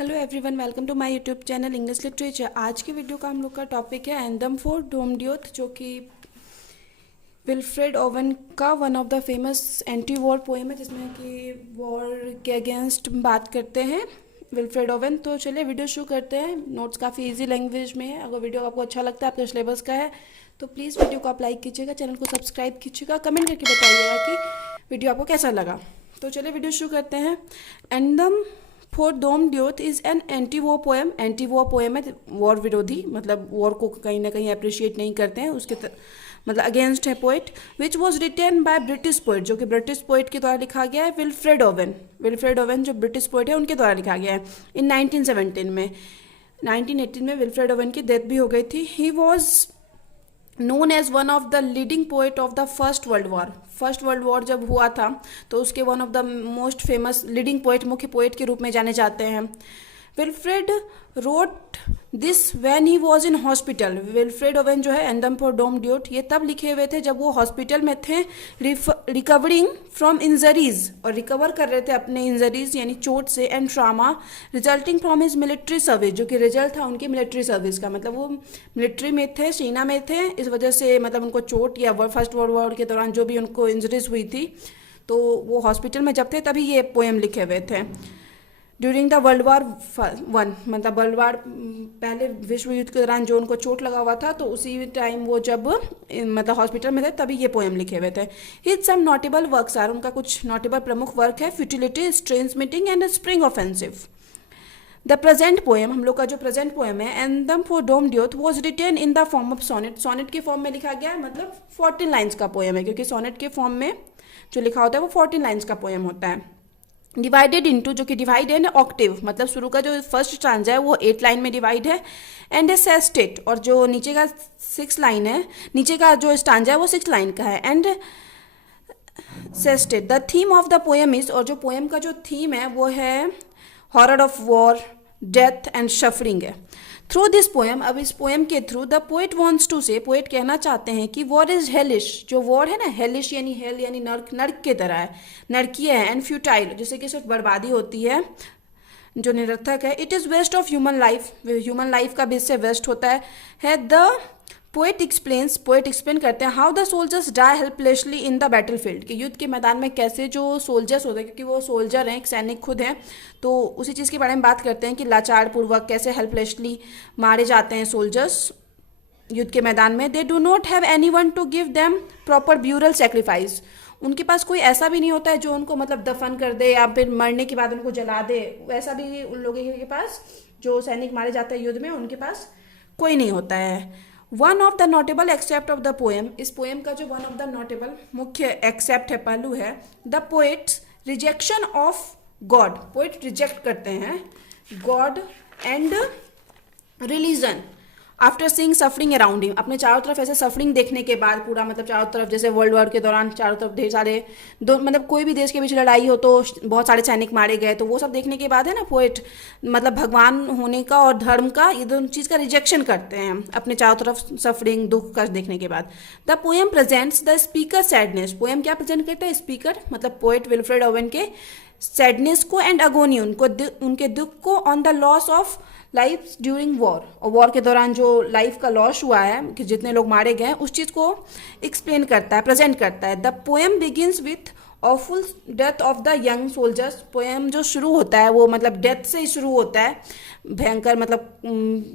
Hello everyone, welcome to my YouTube channel English literature. आज की video का हम लोग का टॉपिक है एंथम फॉर डोमड्यूथ, जो कि विल्फ्रेड ओवन का one of the famous anti war poem है, जिसमें कि वॉर के अगेंस्ट बात करते हैं विल्फ्रेड ओवन। तो चलिए वीडियो शुरू करते हैं। नोट्स काफ़ी इजी लैंग्वेज में है। अगर वीडियो आपको अच्छा लगता है, आपके सिलेबस का है, तो प्लीज़ वीडियो को आप लाइक कीजिएगा, चैनल को सब्सक्राइब कीजिएगा, कमेंट करके बताइएगा कि वीडियो आपको कैसा लगा। तो चलिए वीडियो शुरू करते हैं। Anthem for doomed youth is an anti war poem. Anti war poem है, वॉर विरोधी, मतलब वॉर को कहीं ना कहीं अप्रिशिएट नहीं करते हैं, उसके मतलब अगेंस्ट है poet, which was written by British poet, जो कि ब्रिटिश पोइट के द्वारा लिखा गया है, विल्फ्रेड ओवन। विल्फ्रेड ओवन जो ब्रिटिश पोइट है, उनके द्वारा लिखा गया है इन 1917 में। 1918 में विल्फ्रेड ओवन की डेथ भी हो गई थी। He was known as one of the leading poet of the first world war. First world war जब हुआ था तो उसके one of the most famous leading poet, मुख्य पोएट के रूप में जाने जाते हैं। Wilfred wrote this when he was in hospital. Wilfred Owen जो है एंथम फॉर डोमड्यूथ, ये तब लिखे हुए थे जब वो हॉस्पिटल में थे, रिकवरिंग फ्रॉम इंजरीज, और रिकवर कर रहे थे अपने इंजरीज यानी चोट से, and trauma resulting from his military service, जो कि रिजल्ट था उनकी मिलिट्री सर्विस का, मतलब वो मिलिट्री में थे, सेना में थे, इस वजह से मतलब उनको चोट या फर्स्ट वर्ल्ड वॉर के दौरान जो भी उनको इंजरीज हुई थी, तो वो हॉस्पिटल में जब थे तभी ये पोएम लिखे हुए थे। During the world war one, मतलब वर्ल्ड वार पहले विश्व युद्ध के दौरान जो उनको चोट लगा हुआ था, तो उसी टाइम वो जब मतलब हॉस्पिटल में थे तभी ये पोएम लिखे हुए थे। His some notable works are, उनका कुछ नोटेबल प्रमुख वर्क है, futility, transmitting and spring offensive. The present poem, हम लोग का जो प्रेजेंट पोएम है, anthem for doomed youth, was written in the form of sonnet. Sonnet के फॉर्म में लिखा गया है, मतलब 14 लाइन्स का पोएम है, क्योंकि सोनेट के फॉर्म में जो लिखा होता है वो 14 लाइन्स का पोएम होता है। डिवाइडेड इंटू, जो कि डिवाइड है ऑक्टिव, मतलब शुरू का जो फर्स्ट स्टांजा है वो 8 लाइन में डिवाइड है, एंड ए सेस्टेट, और जो नीचे का 6 लाइन है, नीचे का जो स्टांजा है वो 6 लाइन का है, and sestet. The theme of the poem is, और जो पोएम का जो थीम है वो है horror of war, death and suffering है। थ्रू दिस पोएम, अब इस पोएम के through the poet wants to say, poet कहना चाहते हैं कि वॉर इज हेलिश, जो वॉर है ना, हेलिश यानी हेल यानी नर्क, नर्क के तरह है, नरकीय है, एंड फ्यूटाइल, जिससे कि सिर्फ बर्बादी होती है, जो निरर्थक है। It is waste of human life, human life का भी इससे वेस्ट होता है। The poet explains, poet explain करते हैं how the soldiers die helplessly in the battle field, कि युद्ध के मैदान में कैसे जो सोल्जर्स होते हैं, क्योंकि वो सोल्जर हैं, एक सैनिक खुद हैं, तो उसी चीज़ के बारे में बात करते हैं कि लाचार पूर्वक कैसे हेल्पलेसली मारे जाते हैं सोल्जर्स युद्ध के मैदान में। They do not have any one two give them proper burial sacrifice, उनके पास कोई ऐसा भी नहीं होता है जो उनको मतलब दफन कर दे या फिर मरने के बाद उनको जला दे, वैसा भी उन लोगों के पास, जो सैनिक मारे जाते हैं युद्ध में, उनके पास कोई नहीं होता है। One of the notable except of the poem, इस पोएम का जो वन ऑफ द नोटेबल मुख्य एक्सेप्ट है, पहलू है, the poets rejection of God. Poet reject करते हैं God and religion after seeing suffering around him, अपने चारों तरफ ऐसे सफरिंग देखने के बाद, पूरा मतलब चारों तरफ, जैसे वर्ल्ड वॉर के दौरान चारों तरफ ढेर सारे मतलब कोई भी देश के बीच लड़ाई हो तो बहुत सारे सैनिक मारे गए, तो वो सब देखने के बाद है ना, पोएट मतलब भगवान होने का और धर्म का, ये दोनों चीज़ का रिजेक्शन करते हैं अपने चारों तरफ सफरिंग, दुख का देखने के बाद। The poem presents the speaker sadness, poem क्या प्रेजेंट करता है, स्पीकर मतलब पोएट विल्फ्रेड ओवन के सैडनेस को, एंड अगोनी, उनके दुख को, on the loss of life during war, और वॉर के दौरान जो लाइफ का लॉस हुआ है, कि जितने लोग मारे गए, उस चीज़ को एक्सप्लेन करता है, प्रेजेंट करता है। The poem begins with awful death of the young soldiers, poem जो शुरू होता है वो मतलब डेथ से ही शुरू होता है, भयंकर मतलब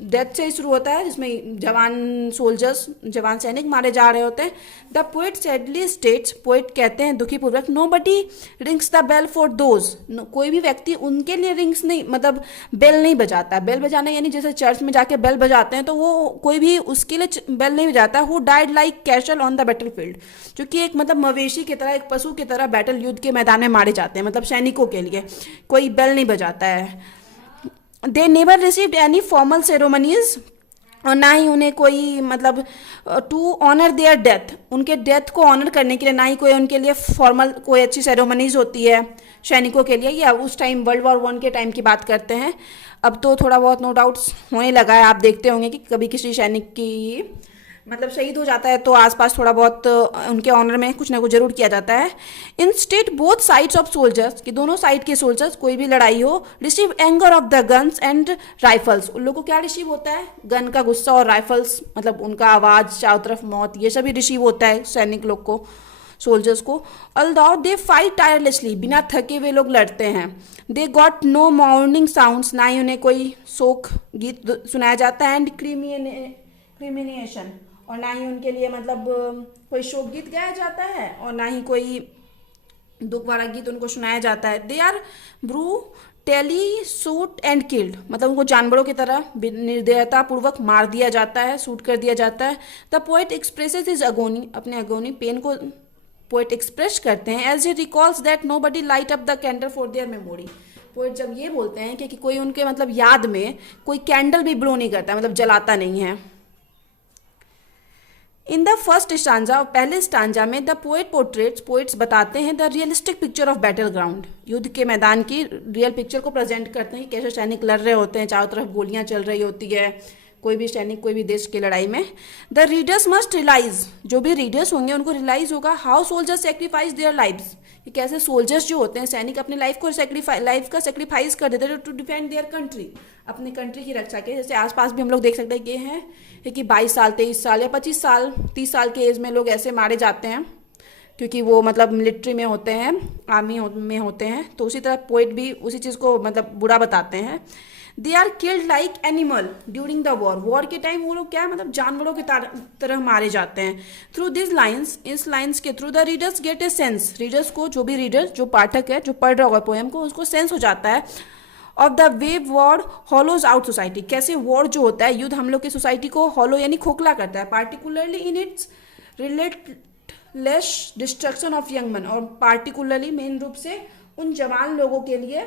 डेथ से ही शुरू होता है, जिसमें जवान सोल्जर्स, जवान सैनिक मारे जा रहे होते हैं। The poet sadly states, poet कहते हैं दुखी पूर्वक, nobody rings the bell for those, कोई भी व्यक्ति उनके लिए रिंग्स नहीं, मतलब बेल नहीं बजाता। बेल बजाना यानी जैसे चर्च में जाके बेल बजाते हैं, तो वो कोई भी उसके लिए बेल नहीं बजाता। Who died like castle on the battle field, जो कि एक मतलब मवेशी की तरह, एक पशु की तरह बैटल युद्ध के मैदान में मारे जाते हैं, मतलब सैनिकों के लिए कोई बेल नहीं बजाता है। They never received any formal ceremonies, और ना ही उन्हें कोई मतलब टू ऑनर देयर डेथ, उनके डेथ को ऑनर करने के लिए ना ही कोई उनके लिए फॉर्मल कोई अच्छी सेरेमनीज होती है सैनिकों के लिए, या उस टाइम वर्ल्ड वॉर 1 के टाइम की बात करते हैं। अब तो थोड़ा बहुत नो डाउट्स होने लगा है, आप देखते होंगे कि कभी किसी सैनिक की मतलब शहीद हो जाता है तो आसपास थोड़ा बहुत उनके ऑनर में कुछ ना कुछ जरूर किया जाता है। Instead both sides of soldiers, कि दोनों साइड के सोल्जर्स कोई भी लड़ाई हो, receive anger of the guns and rifles, उन लोगों को क्या रिसीव होता है, गन का गुस्सा और राइफल्स मतलब उनका आवाज़ चारों तरफ मौत, ये सभी रिसीव होता है सैनिक लोग को, सोल्जर्स को। अल्दो दे फाइट टायरलेसली, बिना थके हुए लोग लड़ते हैं। They got no mourning sounds, ना ही उन्हें कोई शोक गीत सुनाया जाता है। एंड क्रिमिनेशन, और ना ही उनके लिए मतलब कोई शोक गीत गाया जाता है और ना ही कोई दुख वाला गीत उनको सुनाया जाता है। They are brutally shot and killed, मतलब उनको जानवरों की तरह निर्दयता पूर्वक मार दिया जाता है, शूट कर दिया जाता है। The poet expresses his agony, अपने अगोनी पेन को पोएट एक्सप्रेस करते हैं। As he recalls that nobody light up the candle for their memory, poet जब ये बोलते हैं कि कोई उनके मतलब याद में कोई कैंडल भी ब्लो नहीं करता, मतलब जलाता नहीं है। इन द फर्स्ट स्टांजा, पहले स्टांजा में द पोएट पोर्ट्रेट्स, पोएट्स बताते हैं the realistic picture of battle ground, युद्ध के मैदान की रियल पिक्चर को प्रेजेंट करते हैं कि कैसे सैनिक लड़ रहे होते हैं, चारों तरफ गोलियां चल रही होती है, कोई भी सैनिक कोई भी देश की लड़ाई में। द रीडर्स मस्ट रियलाइज, जो भी रीडर्स होंगे उनको रियलाइज होगा how soldiers sacrifice their lives, कि कैसे सोल्जर्स जो होते हैं सैनिक अपने लाइफ का सेक्रीफाइस कर देते हैं टू डिफेंड देयर कंट्री, अपने कंट्री की रक्षा के। जैसे आसपास भी हम लोग देख सकते हैं कि है कि 22 साल 23 साल या 25 साल 30 साल के एज में लोग ऐसे मारे जाते हैं क्योंकि वो मतलब मिलिट्री में होते हैं, आर्मी में होते हैं। तो उसी तरह पोइट भी उसी चीज़ को मतलब बुरा बताते हैं। They are killed like animal during the war, war के टाइम वो लोग क्या मतलब जानवरों की तरह मारे जाते हैं। थ्रू दिस लाइन्स, इस लाइन्स के through the readers gate a sense, readers को, जो भी रीडर जो पाठक है जो पढ़ रहा होगा पोएम को, उसको सेंस हो जाता है of the way war hollows out society, कैसे वॉर जो होता है युद्ध हम लोग की सोसाइटी को हॉलो यानी खोखला करता है, particularly in its relentless destruction of young man, और पार्टिकुलरली मेन रूप से उन जवान लोगों के लिए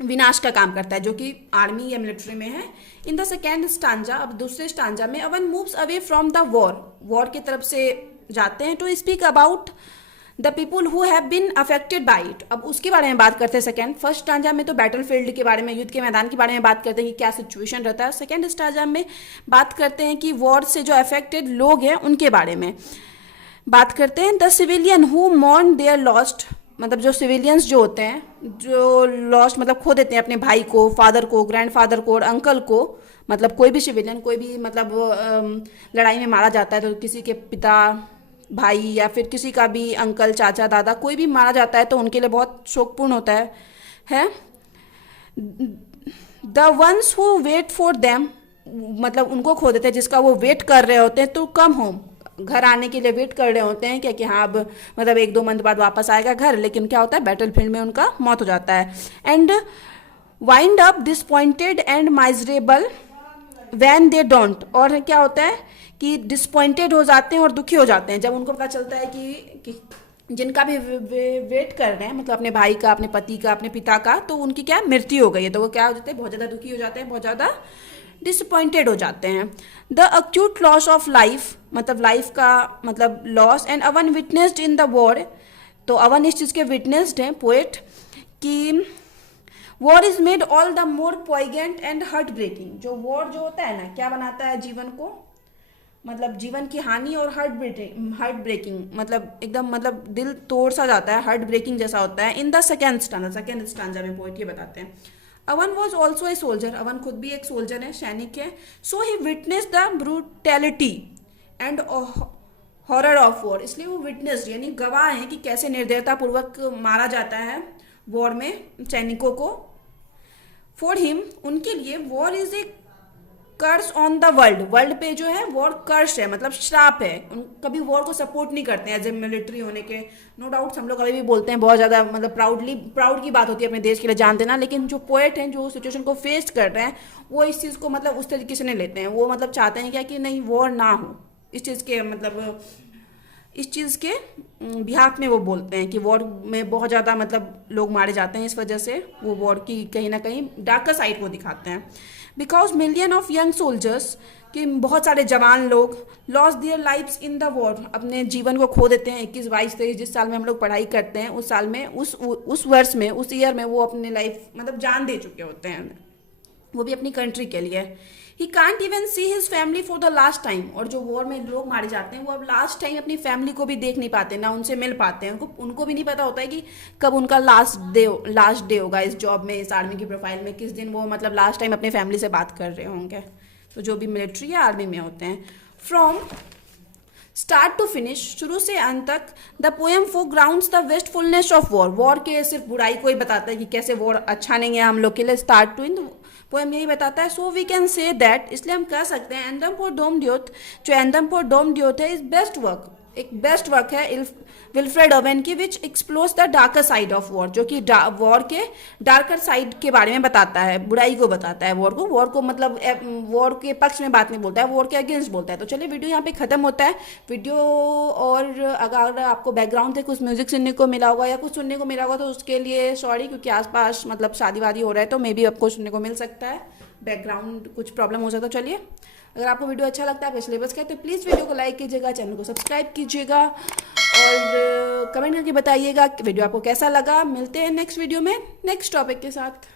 विनाश का काम करता है जो कि आर्मी या मिलिट्री में है। इन द सेकेंड स्टांजा, अब दूसरे स्टांजा में Owen moves away from the war, war की तरफ से जाते हैं to speak about the people who have been affected by it, अब उसके बारे में बात करते हैं। सेकेंड, फर्स्ट स्टांजा में तो बैटल फील्ड के बारे में, युद्ध के मैदान के बारे में बात करते हैं कि क्या सिचुएशन रहता है। सेकेंड स्टांजा में बात करते हैं कि वॉर से जो अफेक्टेड लोग हैं उनके बारे में बात करते हैं। The civilian who mourn their lost, मतलब जो सिविलियंस जो होते हैं जो लॉस्ट मतलब खो देते हैं अपने भाई को, फादर को, ग्रैंडफादर को और अंकल को, मतलब कोई भी सिविलियन कोई भी मतलब लड़ाई में मारा जाता है तो किसी के पिता भाई या फिर किसी का भी अंकल चाचा दादा कोई भी मारा जाता है तो उनके लिए बहुत शोकपूर्ण होता है। The ones who wait for them, मतलब उनको खो देते हैं जिसका वो वेट कर रहे होते हैं, तो कम होम, घर आने के लिए वेट कर रहे होते हैं कि हाँ अब मतलब 1-2 मंथ बाद वापस आएगा घर, लेकिन क्या होता है बैटल फील्ड में उनका मौत हो जाता है। And wind up disappointed and miserable when they don't, और क्या होता है कि डिसपॉइंटेड हो जाते हैं और दुखी हो जाते हैं जब उनको पता चलता है कि जिनका भी वेट कर रहे हैं मतलब अपने भाई का, अपने पति का, अपने पिता का, तो उनकी क्या मृत्यु हो गई है, तो वो क्या हो जाते हैं बहुत ज़्यादा दुखी हो जाते हैं, बहुत ज़्यादा डिसअपॉइंटेड हो जाते हैं। The acute loss of life, मतलब लाइफ का मतलब loss. And Owen witnessed in the war, तो अवन इस चीज़ के विटनेस्ड हैं पोएट कि war is made all the more poignant and heart breaking, जो वॉर जो होता है ना क्या बनाता है जीवन को, मतलब जीवन की हानि और हार्ट ब्रेकिंग मतलब एकदम मतलब दिल तोड़ सा जाता है, हार्ट ब्रेकिंग जैसा होता है। इन द सेकेंड स्टांजा में पोएट ये बताते हैं Owen was also a soldier, Owen खुद भी एक सोल्जर है, सैनिक है। So he witness the brutality and horror of war, इसलिए वो विटनेस यानी गवाह है कि कैसे निर्दयता पूर्वक मारा जाता है वॉर में सैनिकों को। फॉर हिम, उनके लिए war is a curse on the world, world पे जो है वॉर कर्स है मतलब श्राप है, कभी वॉर को सपोर्ट नहीं करते हैं एज ए मिलिट्री होने के। नो डाउट हम लोग कभी भी बोलते हैं बहुत ज़्यादा मतलब प्राउड की बात होती है अपने देश के लिए जान देना, लेकिन जो पोएट हैं जो सिचुएशन को फेस कर रहे हैं वो इस चीज़ को मतलब उस तरीके से नहीं लेते हैं, वो मतलब चाहते हैं क्या कि नहीं वॉर ना हो, इस चीज़ के मतलब इस चीज़ के बिहाफ में वो बोलते हैं कि वॉर में बहुत ज़्यादा मतलब लोग मारे जाते हैं, इस वजह से वो वॉर की कहीं ना कहीं डार्कर साइड को दिखाते हैं। Because million of young soldiers, कि बहुत सारे जवान लोग loss their lives in the war, अपने जीवन को खो देते हैं। 21, 22, 23 जिस साल में हम लोग पढ़ाई करते हैं उस साल में उस वर्ष में उस ईयर में वो अपने लाइफ मतलब जान दे चुके होते हैं। वो भी अपनी कंट्री के लिए। He can't even see his family for the last time, और जो वॉर में लोग मारे जाते हैं वो अब लास्ट टाइम अपनी फैमिली को भी देख नहीं पाते, ना उनसे मिल पाते हैं, उनको भी नहीं पता होता है कि कब उनका लास्ट डे होगा इस जॉब में, इस आर्मी की प्रोफाइल में, किस दिन वो मतलब लास्ट टाइम अपनी फैमिली से बात कर रहे होंगे। तो जो भी मिलिट्री या आर्मी में होते हैं, फ्रॉम स्टार्ट टू फिनिश, शुरू से अंत तक, the poem foregrounds the wastefulness of war, war के सिर्फ बुराई को ही बताता है कि कैसे वॉर अच्छा नहीं है हम लोग के लिए। स्टार्ट टू इन पोएम यही बताता है। So we can say that, इसलिए हम कह सकते हैं एंथम फॉर डोम ड्यूथ, जो एंथम फॉर डोम ड्यूथ है, इज बेस्ट वर्क, एक बेस्ट वर्क है विल्फ्रेड ओवेन की, which explores the darker side of war, जो कि वॉर के डार्कर साइड के बारे में बताता है, बुराई को बताता है वॉर को मतलब वॉर के पक्ष में बात नहीं बोलता है, वॉर के अगेंस्ट बोलता है। तो चलिए वीडियो यहाँ पे खत्म होता है वीडियो। और अगर आपको बैकग्राउंड से कुछ म्यूजिक सुनने को मिला होगा या कुछ सुनने को मिला होगा तो उसके लिए सॉरी, क्योंकि आसपास मतलब शादी वादी हो रहा है तो मे बी आपको सुनने को मिल सकता है, बैकग्राउंड कुछ प्रॉब्लम हो सकता है। चलिए, अगर आपको वीडियो अच्छा लगता है, आपके सिलेबस का है, तो प्लीज़ वीडियो को लाइक कीजिएगा, चैनल को सब्सक्राइब कीजिएगा और कमेंट करके बताइएगा कि वीडियो आपको कैसा लगा। मिलते हैं नेक्स्ट वीडियो में नेक्स्ट टॉपिक के साथ।